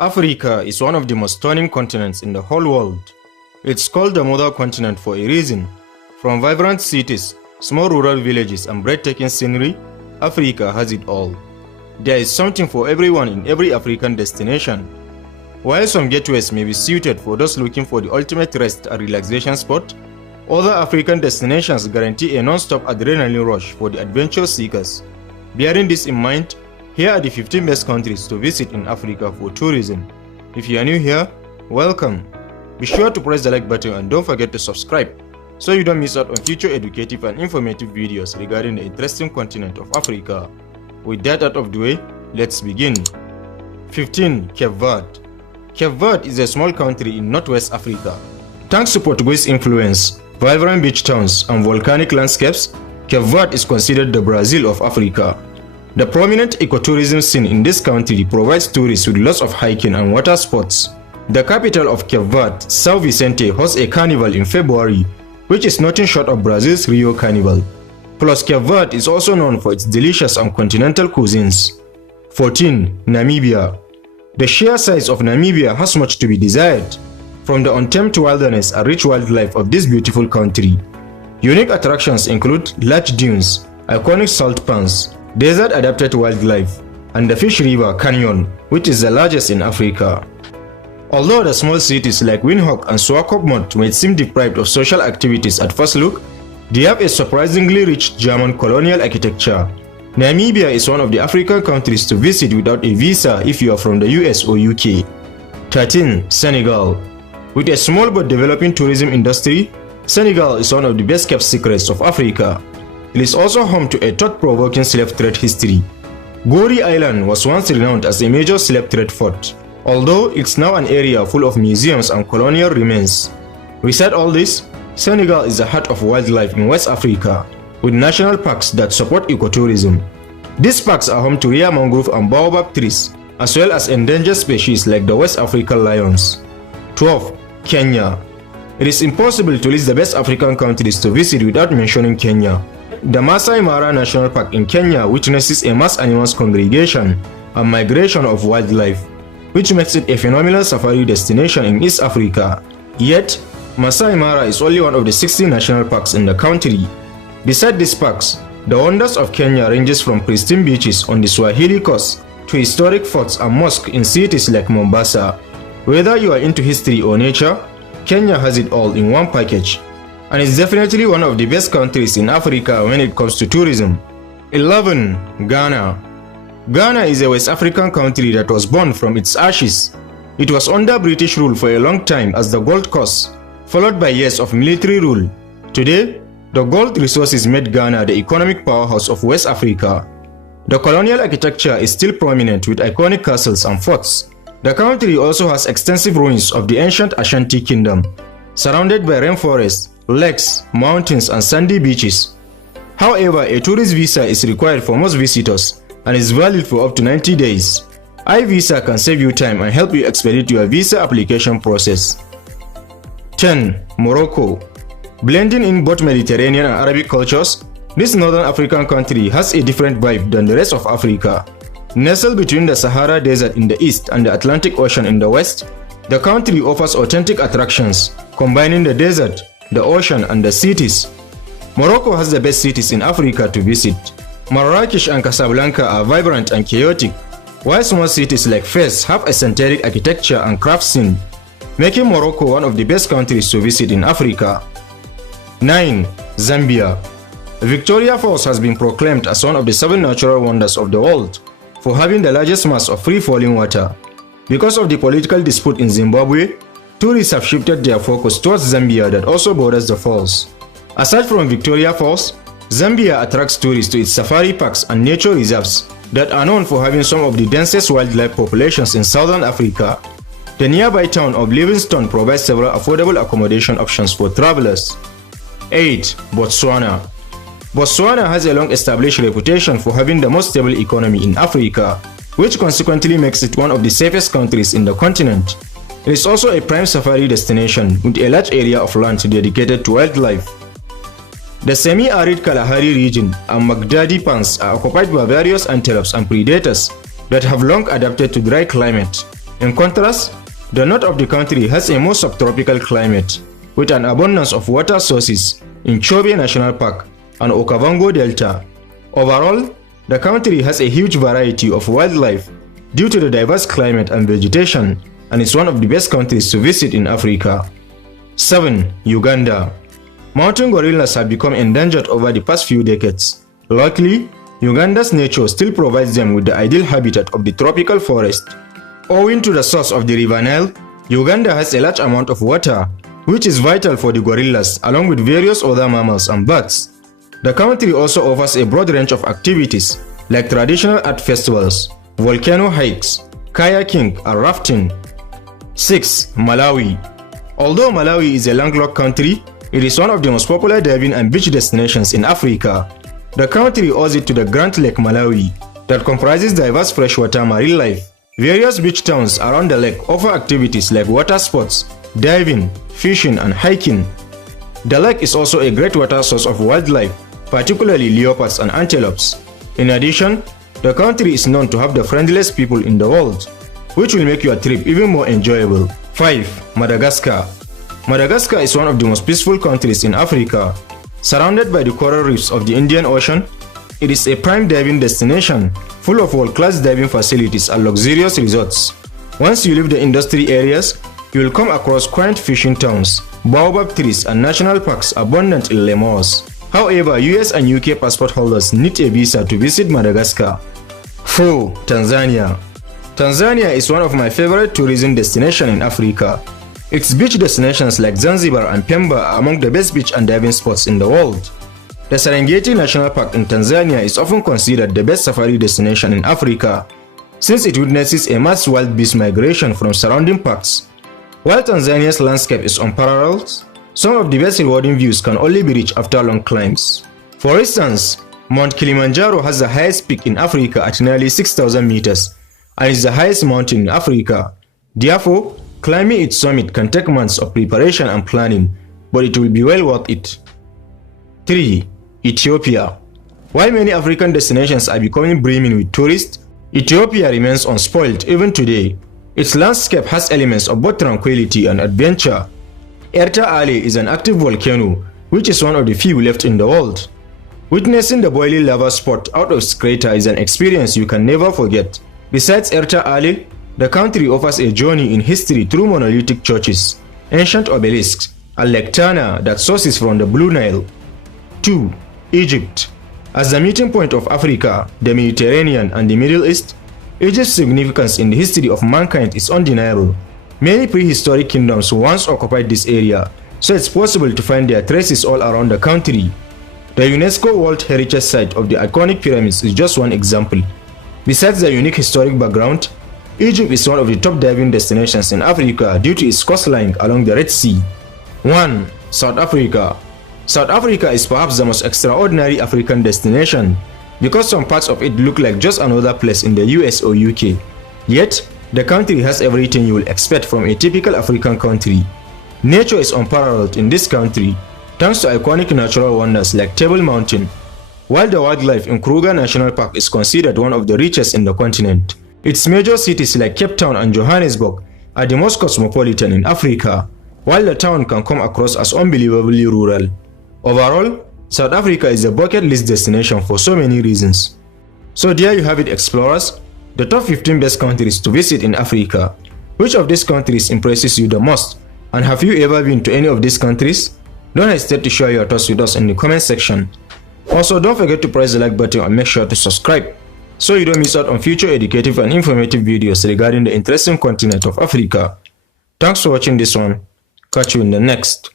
Africa is one of the most stunning continents in the whole world. It's called the mother continent for a reason. From vibrant cities, small rural villages and breathtaking scenery, Africa has it all. There is something for everyone in every African destination. While some gateways may be suited for those looking for the ultimate rest and relaxation spot, other African destinations guarantee a non-stop adrenaline rush for the adventure seekers. Bearing this in mind, here are the 15 best countries to visit in Africa for tourism. If you are new here, welcome. Be sure to press the like button and don't forget to subscribe so you don't miss out on future educative and informative videos regarding the interesting continent of Africa. With that out of the way, let's begin. 15. Cape Verde. Cape Verde is a small country in northwest Africa. Thanks to Portuguese influence, vibrant beach towns, and volcanic landscapes, Cape Verde is considered the Brazil of Africa. The prominent ecotourism scene in this country provides tourists with lots of hiking and water sports. The capital of Cape Verde, São Vicente, hosts a carnival in February, which is nothing short of Brazil's Rio Carnival. Plus, Cape Verde is also known for its delicious and continental cuisines. 14. Namibia. The sheer size of Namibia has much to be desired, from the untamed wilderness and rich wildlife of this beautiful country. Unique attractions include large dunes, iconic salt pans, desert-adapted wildlife, and the Fish River Canyon, which is the largest in Africa. Although the small cities like Windhoek and Swakopmund may seem deprived of social activities at first look, they have a surprisingly rich German colonial architecture. Namibia is one of the African countries to visit without a visa if you are from the US or UK. 13. Senegal. With a small but developing tourism industry, Senegal is one of the best-kept secrets of Africa. It is also home to a thought-provoking slave trade history. Gori Island was once renowned as a major slave trade port, although it's now an area full of museums and colonial remains. Beside all this, Senegal is the heart of wildlife in West Africa, with national parks that support ecotourism. These parks are home to rare mangrove and baobab trees, as well as endangered species like the West African lions. 12. Kenya. It is impossible to list the best African countries to visit without mentioning Kenya. The Masai Mara National Park in Kenya witnesses a mass animals congregation and migration of wildlife, which makes it a phenomenal safari destination in East Africa. Yet, Masai Mara is only one of the 60 national parks in the country. Beside these parks, the wonders of Kenya ranges from pristine beaches on the Swahili coast to historic forts and mosques in cities like Mombasa. Whether you are into history or nature, Kenya has it all in one package, and is definitely one of the best countries in Africa when it comes to tourism. 11. Ghana. Ghana is a West African country that was born from its ashes. It was under British rule for a long time as the Gold Coast, followed by years of military rule. Today, the gold resources made Ghana the economic powerhouse of West Africa. The colonial architecture is still prominent with iconic castles and forts. The country also has extensive ruins of the ancient Ashanti Kingdom, surrounded by rainforests, lakes, mountains, and sandy beaches. However, a tourist visa is required for most visitors and is valid for up to 90 days. iVisa can save you time and help you expedite your visa application process. 10. Morocco. Blending in both Mediterranean and Arabic cultures, this northern African country has a different vibe than the rest of Africa. Nestled between the Sahara Desert in the east and the Atlantic Ocean in the west, the country offers authentic attractions, combining the desert, the ocean, and the cities. Morocco has the best cities in Africa to visit. Marrakesh and Casablanca are vibrant and chaotic, while small cities like Fez have a eccentric architecture and craft scene, making Morocco one of the best countries to visit in Africa. 9. Zambia. Victoria Falls has been proclaimed as one of the 7 natural wonders of the world for having the largest mass of free-falling water. Because of the political dispute in Zimbabwe, tourists have shifted their focus towards Zambia that also borders the falls. Aside from Victoria Falls, Zambia attracts tourists to its safari parks and nature reserves that are known for having some of the densest wildlife populations in southern Africa. The nearby town of Livingstone provides several affordable accommodation options for travelers. 8. Botswana. Botswana has a long-established reputation for having the most stable economy in Africa, which consequently makes it one of the safest countries in the continent. It is also a prime safari destination with a large area of land dedicated to wildlife. The semi-arid Kalahari region and Magdadi Pans are occupied by various antelopes and predators that have long adapted to dry climate. In contrast, the north of the country has a more subtropical climate, with an abundance of water sources in Chobe National Park and Okavango Delta. Overall, the country has a huge variety of wildlife due to the diverse climate and vegetation, and is one of the best countries to visit in Africa. 7. Uganda. Mountain gorillas have become endangered over the past few decades. Luckily, Uganda's nature still provides them with the ideal habitat of the tropical forest. Owing to the source of the River Nile, Uganda has a large amount of water, which is vital for the gorillas along with various other mammals and birds. The country also offers a broad range of activities like traditional art festivals, volcano hikes, kayaking and rafting. 6. Malawi. Although Malawi is a landlocked country, it is one of the most popular diving and beach destinations in Africa. The country owes it to the Grand Lake Malawi that comprises diverse freshwater marine life. Various beach towns around the lake offer activities like water sports, diving, fishing and hiking. The lake is also a great water source of wildlife, particularly leopards and antelopes. In addition, the country is known to have the friendliest people in the world, which will make your trip even more enjoyable. 5. Madagascar. Madagascar is one of the most peaceful countries in Africa. Surrounded by the coral reefs of the Indian Ocean, it is a prime diving destination full of world-class diving facilities and luxurious resorts. Once you leave the industry areas, you will come across quaint fishing towns, baobab trees and national parks abundant in lemurs. However, US and UK passport holders need a visa to visit Madagascar. 4. Tanzania. Tanzania is one of my favorite tourism destinations in Africa. Its beach destinations like Zanzibar and Pemba are among the best beach and diving spots in the world. The Serengeti National Park in Tanzania is often considered the best safari destination in Africa, since it witnesses a mass wild beast migration from surrounding parks. While Tanzania's landscape is unparalleled, some of the best rewarding views can only be reached after long climbs. For instance, Mount Kilimanjaro has the highest peak in Africa at nearly 6,000 meters and is the highest mountain in Africa. Therefore, climbing its summit can take months of preparation and planning, but it will be well worth it. 3. Ethiopia. While many African destinations are becoming brimming with tourists, Ethiopia remains unspoiled even today. Its landscape has elements of both tranquility and adventure. Erta Ale is an active volcano, which is one of the few left in the world. Witnessing the boiling lava spot out of its crater is an experience you can never forget. Besides Erta Ale, the country offers a journey in history through monolithic churches, ancient obelisks, and Lake Tana that sources from the Blue Nile. 2. Egypt. As the meeting point of Africa, the Mediterranean, and the Middle East, Egypt's significance in the history of mankind is undeniable. Many prehistoric kingdoms once occupied this area, so it's possible to find their traces all around the country. The UNESCO World Heritage Site of the iconic pyramids is just one example. Besides the unique historic background, Egypt is one of the top diving destinations in Africa due to its coastline along the Red Sea. 1. South Africa. South Africa is perhaps the most extraordinary African destination because some parts of it look like just another place in the US or UK. Yet, the country has everything you will expect from a typical African country. Nature is unparalleled in this country, thanks to iconic natural wonders like Table Mountain, while the wildlife in Kruger National Park is considered one of the richest in the continent. Its major cities like Cape Town and Johannesburg are the most cosmopolitan in Africa, while the town can come across as unbelievably rural. Overall, South Africa is a bucket list destination for so many reasons. So there you have it, explorers, the top 15 best countries to visit in Africa. Which of these countries impresses you the most? And have you ever been to any of these countries? Don't hesitate to share your thoughts with us in the comment section. Also, don't forget to press the like button and make sure to subscribe so you don't miss out on future educative and informative videos regarding the interesting continent of Africa. Thanks for watching this one. Catch you in the next.